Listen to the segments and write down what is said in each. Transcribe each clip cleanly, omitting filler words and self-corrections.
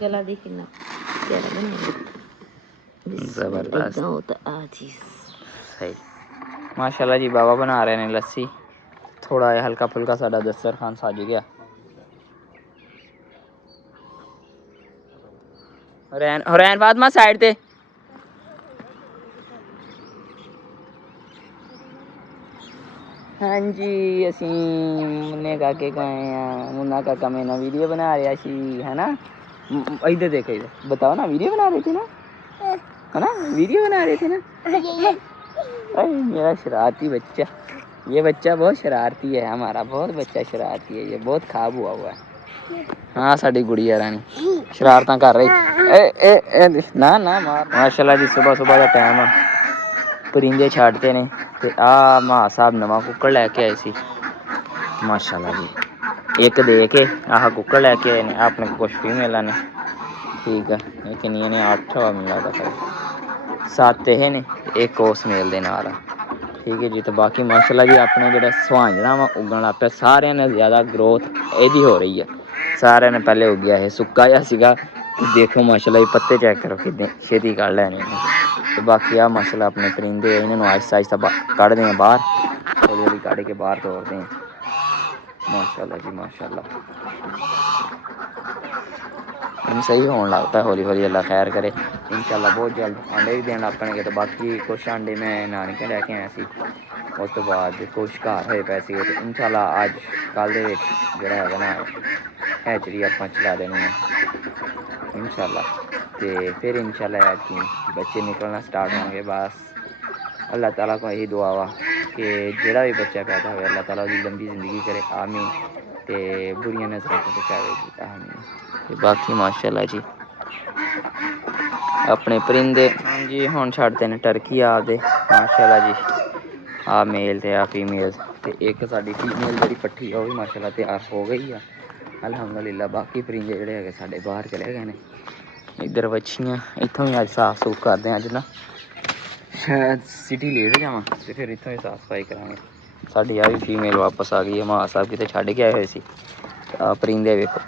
गला देख कितना प्यारा बनाया जबरदस्त होता आ चीज सही माशाल्लाह जी। बाबा बना रहे हैं लस्सी, थोड़ा हल्का फुल्का साडा दस्तरखान सज गया। हुरैन फातिमा साइड ते हाँ जी असी मुन्ने काके को आए हैं। मुन्ना काका मेरे ना वीडियो बना रहा सी है ना। इधर देखो, इधर बताओ ना, वीडियो बना रहे थे ना, है ना, वीडियो बना रहे थे ना। अरे मेरा शरारती बच्चा, ये बच्चा बहुत शरारती है हमारा, बहुत बच्चा शरारती है, ये बहुत खाब हुआ है। हाँ साड़ी गुड़िया रानी शरारत कर रही। ना ना मार। माशाल्लाह जी सुबह सुबह का टाइम है, परिंदे छाड़ते ने ते आ मां साहब नवा कुक्कड़ लैके आए सी माशाल्लाह जी। एक दे के आह कुक्कड़ लैके आए ने अपने कुछ फीमेल ने, ठीक है। ये किन्नियां ने 8 मिला था, 7 है ने, एक उस मेल दे नाल, ठीक है जी। तो बाकी माशाल्लाह जी अपने जो सुहांजना वा उगन लग पे, सारे ने ज़्यादा ग्रोथ यदी हो रही है। सारे ने पहले उगया है सुक्का जा सीगा, देखो माशाल्लाह जी पत्ते चेक करो कितने छेती कढ़ लैने। तो बाकी आ माशाल्लाह अपने परिंदे इन्होंने आहिस्ता आहिस्ता कढ़ते हैं बाहर, हौली हौली कढ़ के बाहर तोड़ते हैं माशाल्लाह जी माशाल्लाह। सही होने लगता है हौली हौली, अल्लाह खैर करे इंशाल्लाह। बहुत जल्द अंडे भी देने लग पैणगे। तो बाकी कुछ अंडे मैं नानके लैके आया सी, उस तो बाद कुछ घर होए पै सी, तो इंशाल्लाह अज कल दे विच जिहड़ा है ना हैचरी आपां चला देनी है इंशाल्लाह। तो फिर इंशाल्लाह कि बच्चे निकलना स्टार्ट होंगे। बस अल्लाह ताला को यही दुआ वा कि जेड़ा भी बच्चा पैदा हो अल्लाह ताला उसकी लंबी ज़िंदगी करे, आमीन। तो बुरियां नज़रों को बचावेगी, आमीन। तो बाकी माशाल्लाह जी अपने परिंदे हाँ जी हुण छड्डते ने टर्की आपदे माशाल्लाह जी। आ मेल ते आ फीमेल, ते एक साडी फीमेल जेह्ड़ी पट्ठी है वो भी माशाल्लाह तैयार हो गई है अल्हम्दुलिल्लाह। बाकी परिंदे जेह्ड़े है साढ़े बाहर चले गए हैं। इधर बच्छियां इत्थों भी अज साफ सूफ करते हैं, अज ना शायद सिटी लेट जावां तो फिर इत्थों भी साफ सफाई करांगे। साडी आ भी फीमेल वापस आ गई है, मां साहब किते छड्ड के आए हुए सी। परिंदे वेखो,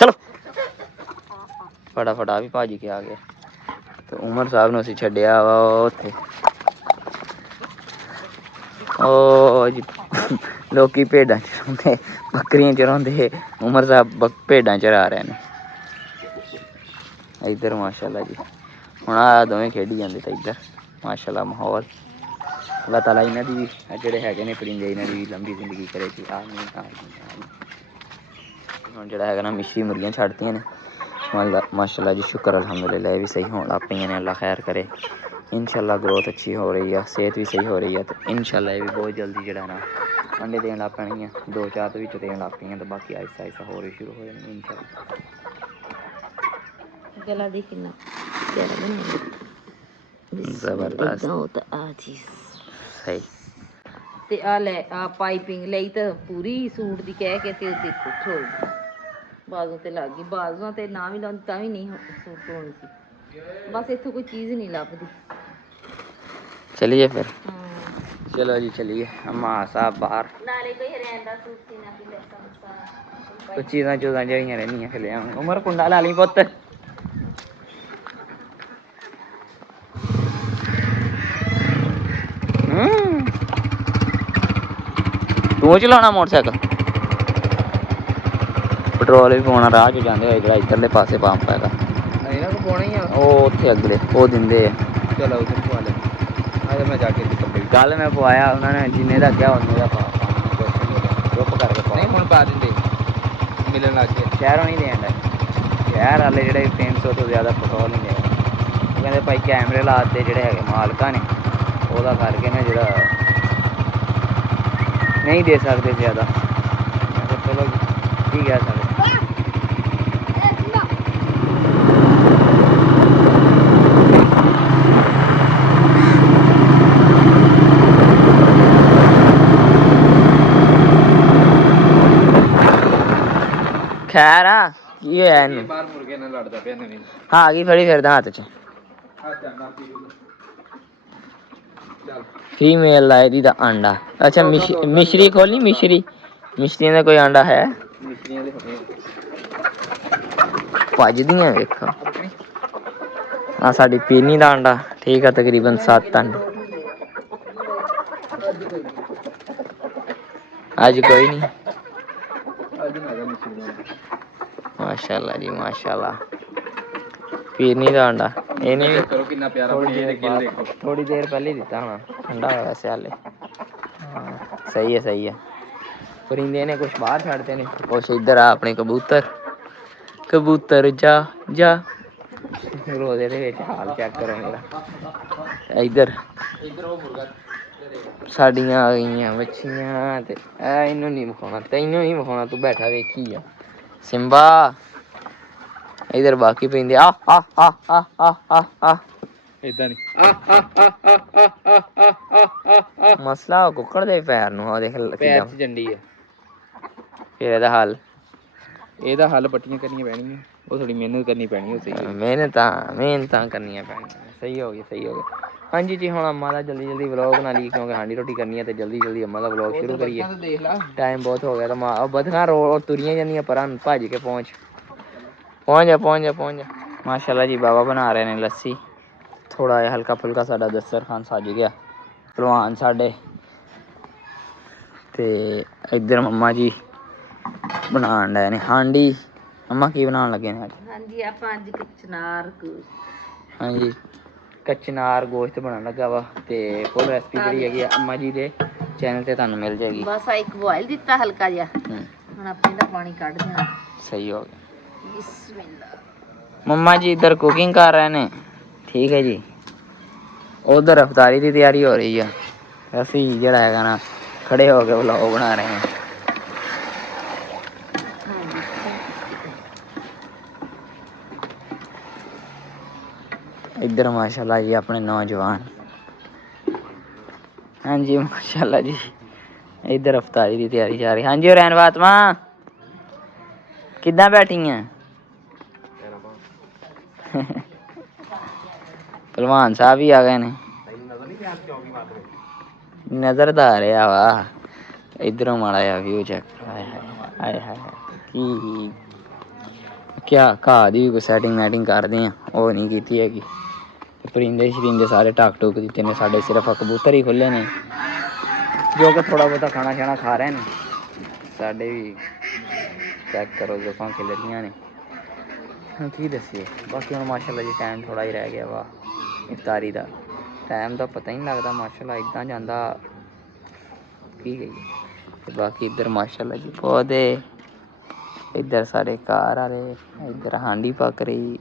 चलो फटाफट आ भी भाजी के आ गए। तो उमर साहब ने असीं छड्डिया वा उत्थे, ओ जी लोकी भेडां चरांदे बकरियां चरांदे, उमर साहब भेडां चरा रहे हैं इधर माशाल्लाह जी। हुण आ दोवें खेडी जांदे ते इधर माशाल्लाह माहौल। अल्लाह ताला इन्हां दी जेह्ड़े हैगे ने परिंदे इन्हां दी लंबी जिंदगी करे जी, आमीन आमीन आमीन। हुण जेह्ड़ा हैगा ना मिश्री मुर्गियां छड्डतियां ने माशाल्लाह जी, शुक्र अल्हम्दुलिल्लाह ये भी सही होने लग पईयां ने, अल्लाह खैर करे इंशाल्लाह। ग्रोथ अच्छी हो रही है, सेहत भी सही हो रही है, तो इंशाल्लाह ये भी बहुत जल्दी जेह्ड़ा ना अंडे देन लग पैणगियां, 2-4 तो विच देन लग पईयां। तो बाकी आहिस्ता आहिस्ता होर भी शुरू हो जाणियां इंशाल्लाह। गला देख कितना प्यारा बनाया जबरदस्त होता आ चीज सही। ते आ ले आ पाइपिंग लई तो पूरी सूट दी कह के ते देखो छोड़ बाजू ते लग गई, बाजुआं ते ना भी लाउंदी तां भी नहीं सूट होनी सी। बस इत्थों कोई चीज़ नहीं लभदी। चलिए फिर चलो जी चलिए अम्मा साहब बाहर नाले कोई हरैन दा सूट सीना कि कुछ चीज़ां चूज़ां जेह्ड़ियां रैहनियां फिर उमर कुंडा ला ली पुत्त। तू चलाना मोटरसाइकिल, पेट्रोल भी पाना राह च जांदे होए जेह्ड़ा इधरले पासे पंप हैगा ओह् उत्थे अगले ओह् दिंदे ऐ। चलो उधर पवा ले, अरे मैं जाके कल मैं पवाया उन्होंने जिन्ने दा क्या उन्ने दा पा चुप करके पा नहीं हुण पा दिंदे मिलन लग गए। शहरों नहीं देन लगे, शहर वाले जेह्ड़े 300 तो ज़्यादा पेट्रोल नहीं देना। वो कहते भाई कैमरे लाते जेह्ड़े है मालका ने ओह्दा करके ना जेह्ड़ा नहीं दे सकते ज़्यादा। चलो ठीक है साढ़े खैर आ की होया इनू हाँ की फड़ी फिरदा हत्थ च फीमेल दा एह्दी दा अंडा। अच्छा मिश्री खोलनी, मिश्रियां दा कोई अंडा है? ਭੱਜਦੀਆਂ ਵੇਖੋ। ਆ ਸਾਡੀ ਪੀਨੀ ਦਾ ਅੰਡਾ ਠੀਕ ਆ, ਤਕਰੀਬਨ 7 ਅੰਡੇ। ਅੱਜ ਕੋਈ ਨਹੀਂ। ਮਾਸ਼ਾਅੱਲਾ ਜੀ ਮਾਸ਼ਾਅੱਲਾ। ਪੀਨੀ ਦਾ ਅੰਡਾ ਇਹਨੇ ਵੀ ਕਰੋ ਕਿੰਨਾ ਪਿਆਰਾ ਬਣਿਆ ਇਹ ਗਿੱਲ ਦੇਖੋ। ਥੋੜੀ ਦੇਰ ਪਹਿਲੇ ਹੀ ਦਿੱਤਾ ਹੋਣਾ, ਠੰਡਾ ਹੋਇਆ ਵੈਸੇ ਹਾਲੇ। ਹਾਂ ਸਹੀ ਹੈ ਸਹੀ ਹੈ। ਪਰਿੰਦੇ ਨੇ ਕੁਛ ਬਾਹਰ ਛੱਡਦੇ ਨੇ, ਕੁਛ ਇੱਧਰ ਆ ਆਪਣੇ ਕਬੂਤਰ। ਕਬੂਤਰ ਜਾ ਜਾ ਰੋਜ਼ੇ ਦੇ ਵਿੱਚ ਹਾਲ ਚੈੱਕ ਕਰੋ ਮੇਰਾ। ਇੱਧਰ ਸਾਡੀਆਂ ਆ ਗਈਆਂ ਵੱਛੀਆਂ ਤੇ ਇਹਨੂੰ ਨਹੀਂ ਵਿਖਾਉਣਾ, ਤੈਨੂੰ ਨਹੀਂ ਵਿਖਾਉਣਾ, ਤੂੰ ਬੈਠਾ ਵੇਖੀ ਆ ਸਿੰਬਾ। ਇਧਰ ਬਾਕੀ ਪੈਂਦੇ ਆ ਆ ਆ ਆ ਆ ਆ ਆ ਇਦਾਂ ਨਹੀਂ ਮਸਲਾ ਕੁੱਕੜ ਦੇ ਪੈਰ ਨੂੰ ਆ ਦੇਖ ਪੈਰ 'ਚ ਜੰਡੀ ਆ। ਫਿਰ ਇਹਦਾ ਹੱਲ ਇਹਦਾ ਹੱਲ ਪੱਟੀਆਂ ਕਰਨੀਆਂ ਪੈਣੀਆਂ, ਉਹ ਥੋੜੀ ਮਿਹਨਤ ਕਰਨੀ ਪੈਣੀ। ਉਹ ਸਹੀ ਮਿਹਨਤਾਂ ਕਰਨੀਆਂ ਪੈਣੀਆਂ। ਸਹੀ ਹੋ ਗਈ ਸਹੀ ਹੋ ਗਈ। ਹਾਂਜੀ ਜੀ ਹੁਣ ਅੰਮਾ ਦਾ ਜਲਦੀ ਜਲਦੀ ਵਲੋਗ ਬਣਾ ਲਈ, ਕਿਉਂਕਿ ਹਾਂਡੀ ਰੋਟੀ ਕਰਨੀ ਹੈ ਤੇ ਜਲਦੀ ਜਲਦੀ ਅੰਮਾ ਦਾ ਵਲੋਗ ਸ਼ੁਰੂ ਕਰੀਏ। ਦੇਖ ਲਾ ਟਾਈਮ ਬਹੁਤ ਹੋ ਗਿਆ ਤਾਂ ਮਾਂ ਬਦਨਾ ਰੋ ਤੁਰੀਆਂ ਜਾਂਦੀਆਂ ਪਰਾਂ ਭੱਜ ਕੇ ਪਹੁੰਚ ਜਾ। ਮਾਸ਼ਾਅੱਲਾ ਜੀ ਬਾਬਾ ਬਣਾ ਰਹੇ ਨੇ ਲੱਸੀ। ਥੋੜਾ ਜਿਹਾ ਹਲਕਾ ਫੁਲਕਾ ਸਾਡਾ ਦਸਤਰਖਾਨ ਸੱਜ ਗਿਆ। ਭਲਵਾਨ ਸਾਡੇ ਤੇ ਇੱਧਰ ਮੰਮਾ ਜੀ ਬਣਾਉਣ ਡਏ ਨੇ ਹਾਂਡੀ। ਮੰਮਾ ਕੀ ਬਣਾਉਣ ਲੱਗੇ ਨੇ ਅੱਜ? ਹਾਂਜੀ ਆਪਾਂ ਅੱਜ ਹਾਂਜੀ ਕਚਨਾਰ ਗੋਸ਼ਤ ਬਣਨ ਲੱਗਾ ਵਾ ਤੇ ਫੁੱਲ ਰੈਸਪੀ ਜਿਹੜੀ ਹੈਗੀ ਆ ਅੰਮਾ ਜੀ ਦੇ ਚੈਨਲ ਤੇ ਤੁਹਾਨੂੰ ਮਿਲ ਜਾਏਗੀ। ਬਸ ਆ ਇੱਕ ਬੋਇਲ ਦਿੱਤਾ ਹਲਕਾ ਜਿਹਾ, ਹੁਣ ਆਪਾਂ ਇਹਦਾ ਪਾਣੀ ਕੱਢ ਦੇਣਾ। ਸਹੀ ਹੋ ਗਿਆ। ਬਿਸਮਿल्लाह। ਮੰਮਾ ਜੀ ਇੱਧਰ ਕੁਕਿੰਗ ਕਰ ਰਹੇ ਨੇ, ਠੀਕ ਹੈ ਜੀ। ਉਧਰ ਅਫਤਾਰੀ ਦੀ ਤਿਆਰੀ ਹੋ ਰਹੀ ਆ, ਅਸੀਂ ਜਿਹੜਾ ਹੈਗਾ ਨਾ ਖੜੇ ਹੋ ਕੇ ਵਲੋਗ ਬਣਾ ਰਹੇ ਹਾਂ। ਇੱਧਰ ਮਾਸ਼ਾਅੱਲਾ ਜੀ ਆਪਣੇ ਨੌਜਵਾਨ। ਹਾਂਜੀ ਮਾਸ਼ਾਅੱਲਾ ਜੀ ਇੱਧਰ ਅਫਤਾਰੀ ਦੀ ਤਿਆਰੀ ਜਾ ਰਹੀ। ਹਾਂਜੀ ਰੈਨ ਫਾਤਮਾ ਕਿੱਦਾਂ ਬੈਠੀ ਆ? ਭਲਵਾਨ ਸਾਹਿਬ ਵੀ ਆ ਗਏ ਨੇ। ਨਜ਼ਰ ਤਾਂ ਆ ਰਿਹਾ ਵਾ। ਇੱਧਰੋਂ ਮਾੜਾ ਜਿਹਾ ਵਿਊ ਚੈੱਕ। ਹਾਏ ਹਾਏ ਕੀ ਕਿਆ ਘਾਹ ਦੀ ਵੀ ਕੋਈ ਸੈਟਿੰਗ ਮੈਟਿੰਗ ਕਰਦੇ ਆ, ਉਹ ਨਹੀਂ ਕੀਤੀ ਹੈਗੀ। ਪਰਿੰਦੇ ਸ਼ਰਿੰਦੇ ਸਾਰੇ ਢੱਕ ਢੁੱਕ ਦਿੱਤੇ ਨੇ ਸਾਡੇ, ਸਿਰਫ ਕਬੂਤਰ ਹੀ ਖੁੱਲੇ ਨੇ ਜੋ ਕਿ ਥੋੜਾ ਬਹੁਤਾ ਖਾਣਾ ਸ਼ਾਣਾ ਖਾ ਰਹੇ ਨੇ। ਸਾਡੇ ਵੀ ਚੈੱਕ ਕਰੋ ਜ਼ੁਲਫਾਂ ਖਿਲ ਰਹੀਆਂ ਨੇ। ਹੁਣ ਕੀ ਦੱਸੀਏ, ਬਾਕੀ ਹੁਣ ਮਾਸ਼ਾਅੱਲਾ ਜੀ ਟਾਈਮ ਥੋੜਾ ਹੀ ਰਹਿ ਗਿਆ ਵਾ ਇਫਤਾਰੀ ਦਾ। ਟਾਈਮ ਦਾ ਪਤਾ ਹੀ ਨਹੀਂ ਲੱਗਦਾ ਮਾਸ਼ਾਅੱਲਾ, ਇੱਦਾਂ ਜਾਂਦਾ ਕੀ ਕਹੀਏ। ਤੇ ਬਾਕੀ ਇੱਧਰ ਮਾਸ਼ਾਅੱਲਾ ਜੀ ਪੌਦੇ, ਇੱਧਰ ਸਾਡੇ ਘਰ ਵਾਲੇ, ਇੱਧਰ ਹਾਂਡੀ ਪੱਕ ਰਹੀ।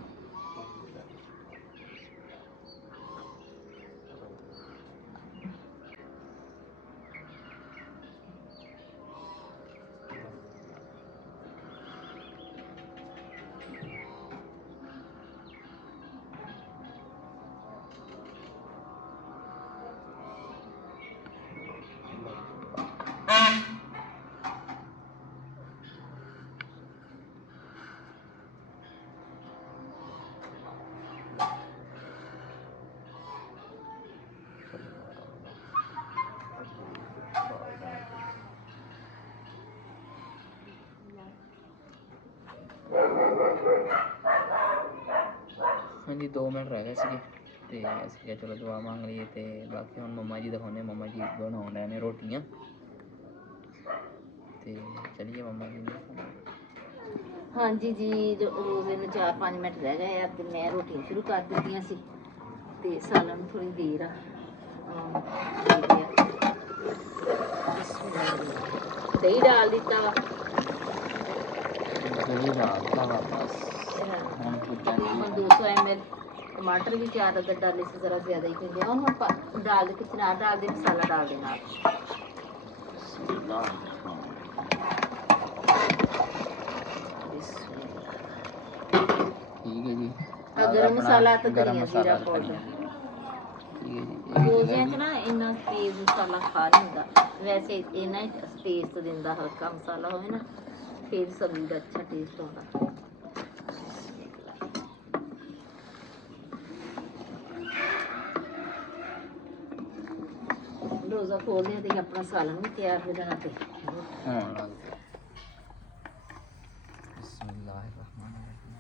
ਹਾਂਜੀ 2 ਮਿੰਟ ਰਹਿ ਗਏ ਸੀਗੇ ਤੇ ਅਸੀਂ ਕਿਹਾ ਚਲੋ ਦੁਆ ਮੰਗ ਲਈਏ। ਤੇ ਬਾਕੀ ਹੁਣ ਮੰਮਾ ਜੀ ਦਿਖਾਉਂਦੇ, ਮੰਮਾ ਜੀ ਬਣਾਉਣ ਡਏ ਨੇ ਰੋਟੀਆਂ ਤੇ ਚਲੀਏ ਮੰਮਾ ਜੀ ਨੂੰ। ਹਾਂਜੀ ਜੀ ਰੋਜ਼ੇ ਨੂੰ 4-5 ਮਿੰਟ ਰਹਿ ਗਏ ਆ ਤੇ ਮੈਂ ਰੋਟੀਆਂ ਸ਼ੁਰੂ ਕਰ ਦਿੱਤੀਆਂ ਸੀ ਤੇ ਸਾਲਾਂ ਨੂੰ ਥੋੜੀ ਦੇਰ ਆ ਦਹੀਂ ਡਾਲ ਦਿੱਤਾ ਵਾ। ਦਹੀਂ ਡਾਲਤਾ ਵਾ ਬਸ। ਹੁਣ तकरीबन 200 ml टमाटर भी 4 अदद डाले से ज़रा ज़्यादा ही क्योंकि हम डाल दे कितना डाल दे मसाला डाल देना ठीक है जी। गरम मसाला तो धनिया जीरा पाउडर रोज़ियां च ना इन्ना तेज़ मसाला खा नहीं होंदा, वैसे इन्ना टेस्ट दिंदा हल्का मसाला होवे ना फिर सब्जी का अच्छा टेस्ट आता। रोज़ा खोलदे ते अपना सालन भी तैयार हो जाना ते होन लग पिया। बिस्मिल्लाहिर्रहमानिर्रहीम।